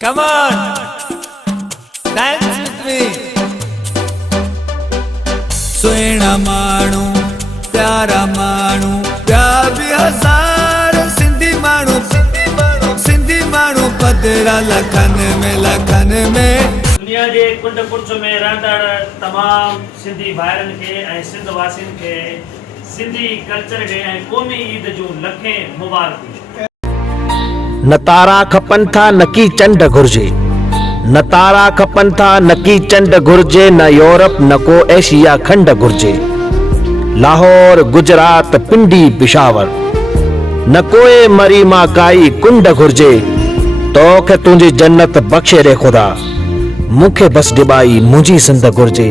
Come on, dance with me. सुहिणा माण्हू प्यारा माण्हू ॿिया बि हज़ार सिंधी माण्हू पधरा लखनि में दुनिया जे कुंड कुर्च में रहंदड़ तमाम सिंधी भाइरनि खे ऐं सिंध वासियुनि खे सिंधी कल्चर डे ऐं क़ौमी ईद जूं लखें मुबारकूं। न तारा खपनि था न की चंड घुर्जे, न तारा खपनि था न की चंड घुर्जे, न यूरोप न को एशिया खंड घुर्जे। लाहौर गुजरात पिंडी पिशावर न कोई मरी मां काई कुंड घुर्जे। तोखे तुंहिंजी जन्नत बख़्शे रे ख़ुदा, मूंखे बस डिबाई मुंहिंजी सिंध घुर्जे,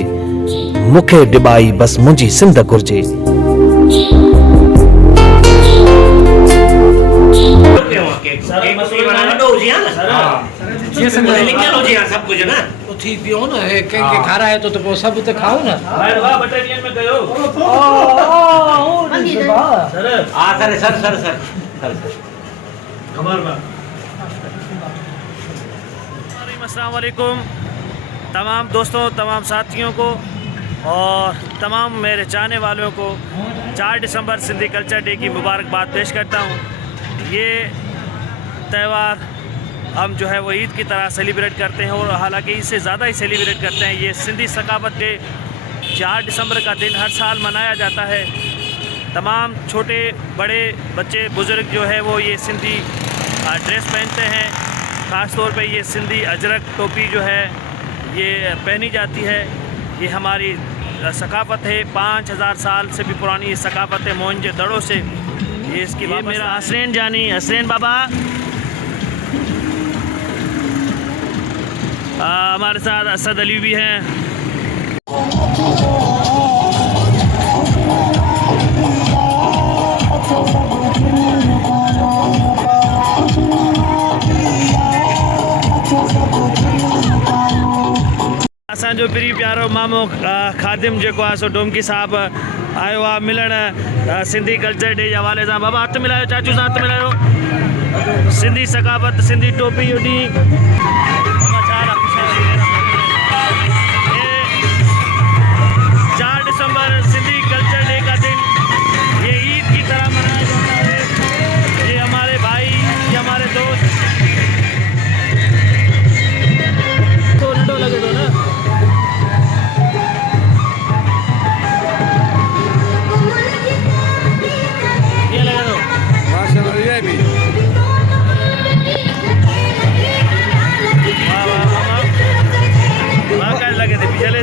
मूंखे डिबाई बस मुंहिंजी सिंध घुर्जे। सब कुछ ना थी पियो न हे के खाराए तो पोइ सभु त खाओ न। वाह बटालियन में गयो सर खबर बा। अस्सलाम वालेकुम तमाम दोस्तों, तमाम साथियों को और तमाम मेरे चाहने वालों को 4 दिसंबर सिंधी कल्चर डे की मुबारकबाद पेश करता हूँ। ये त्यौहार हम जो है वो ईद की तरह सेलिब्रेट करते हैं और हालांकि इससे ज़्यादा ही सेलिब्रेट करते हैं। ये सिंधी सकाफत डे 4 दिसंबर का दिन हर साल मनाया जाता है। तमाम छोटे बड़े बच्चे बुज़ुर्ग जो है वो ये सिंधी ड्रेस पहनते हैं। ख़ास तौर पे ये सिंधी अजरक टोपी जो है ये पहनी जाती है। ये हमारी सकाफत है, 5000 साल से भी पुरानी ये सकाफत है, मोहनजो दड़ों से। ये इसकी मेरा हसनैन जानी, हसनैन बाबा हमारे साथ असद अली भी हैं। असांजो प्री प्यारो मामो खादिम जेको आहे सो डोमकी साहब आयो आहे मिलण सिंधी कल्चर डे जे हवाले सां। बाबा हथ मिलायो, चाचू सां हथ मिलायो। सिंधी सकाफत सिंधी टोपी जो ॾींहुं 4 दिसंबर सिंधी कल्चर डे का दिन ये ईद की तरह मनाया जाता है। ये हमारे भाई, ये हमारे दोस्त तो नंढो लगे तो ना ये लगे तो माशाल्लाह भी लगे थे पिछले।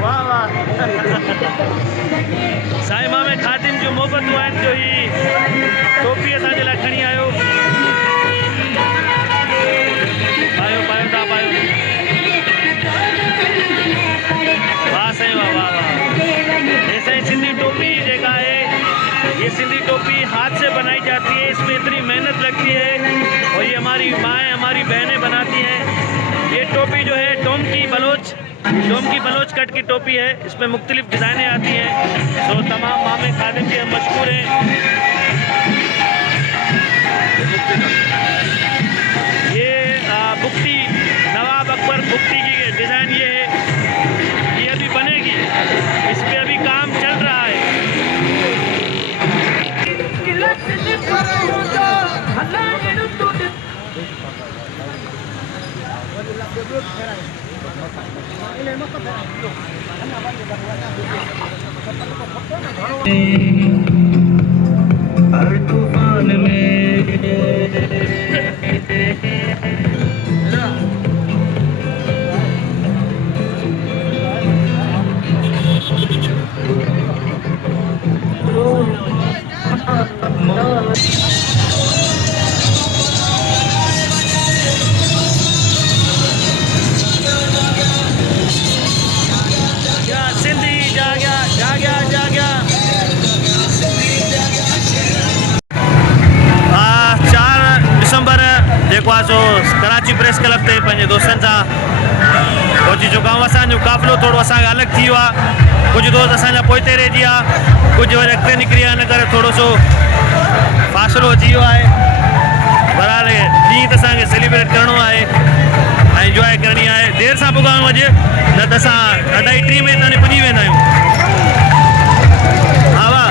वाह वाह साईं मां में खादिम जो मोहब्बत आहिनि जो ही टोपी असांजे लाइ खणी आयो। पायो पायो था पायो। वाह साईं वाह वाह वाह। ये साईं सिंधी टोपी जेका है, ये सिंधी टोपी हाथ से बनाई जाती है। इसमें इतनी मेहनत लगती है और ये हमारी माएँ हमारी बहनें बनाती हैं। ये टोपी जो है डोमकी बलोच कट की टोपी है। इसमें मुख्तलिफ डिज़ाइनें आती हैं। तो तमाम मामे खादिम के मशहूर हैं। ये बुक्ति नवाब अकबर बुक्ति की डिज़ाइन ये है, ये अभी बनेगी, इस पर अभी काम चल रहा है। हर तूफान में सो कराची प्रेस क्लब ते पंहिंजे दोस्तनि सां पहुची चुका हूँ। असांजो काफ़िलो थोरो असांखे अलॻि थी वियो आहे। कुझु दोस्त असांजा पोइते रहिजी विया, कुझु वरी अॻिते निकिरी विया, इन करे थोरो सो फ़ासिलो अची वियो आहे। बहरहाल ॾींहुं त असांखे सेलिब्रेट करिणो आहे। देर सां पुगायूं अॼु न त असां 2:30 में ताईं पुॼी वेंदा आहियूं। हा वाह,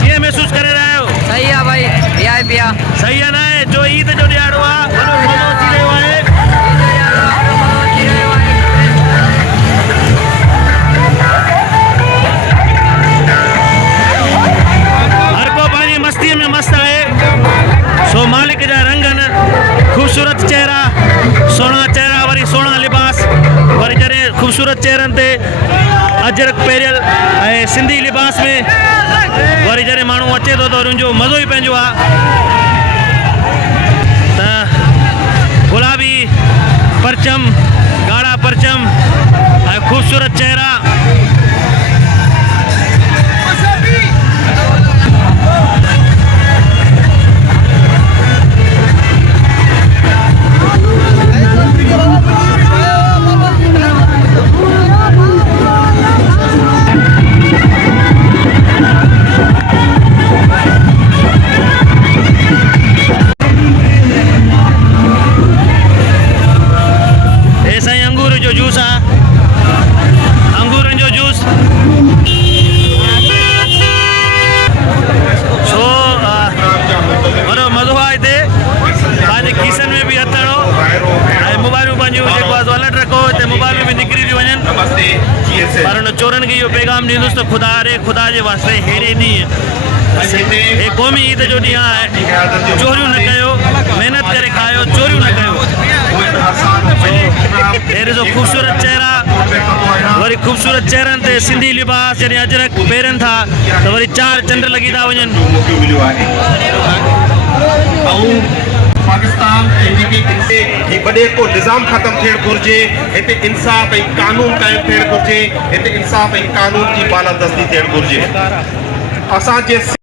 कीअं महसूस करे रहिया आहियो? सही है भाई, पिया पिया सही आहे न? जो ईद जो ॾियारो आहे वॾो मज़ो अची रहियो आहे। हर को पंहिंजी मस्तीअ में मस्तु आहे। सो मालिक जा रंग आहिनि, ख़ूबसूरत चेहरा, सोना चेहरा, वरी सोना लिबास, वरी जॾहिं ख़ूबसूरत चेहरनि ते अजरक पहिरियल ऐं सिंधी लिबास में वरी जॾहिं माण्हू अचे थो त उनजो मज़ो ई पंहिंजो आहे। त गुलाबी परचम, ॻाढ़ा परचम ऐं ख़ूबसूरत चेहरा। जूस आहे, अंगूरनि जो जूस। सो वॾो मज़ो आहे हिते। पंहिंजे खीसनि में बि हथ हणो ऐं मोबाइलूं पंहिंजूं जेको आहे वलट रखो। हिते मोबाइलूं बि निकिरी थियूं वञनि, पर हुन चोरनि खे इहो पैगाम ॾींदुसि त ख़ुदा रे ख़ुदा जे वास्ते हेॾे ॾींहुं हे क़ौमी ईद जो ॾींहुं आहे, चोरियूं न कयो, महिनत करे खायो, चोरियूं न कयो। अहिड़ो जो ख़ूबसूरत चेहरा, वरी ख़ूबसूरत चेहरनि ते सिंधी लिबास जॾहिं अजरक पहिरनि था त वरी 4 चंड लॻी था वञनि। पाकिस्तान ही वॾे को निज़ाम ख़तम थियणु घुरिजे। हिते इंसाफ़ ऐं कानून क़ाइमु थियणु घुरिजे। हिते इंसाफ़ ऐं कानून जी बालादस्ती थियणु घुरिजे। असांजे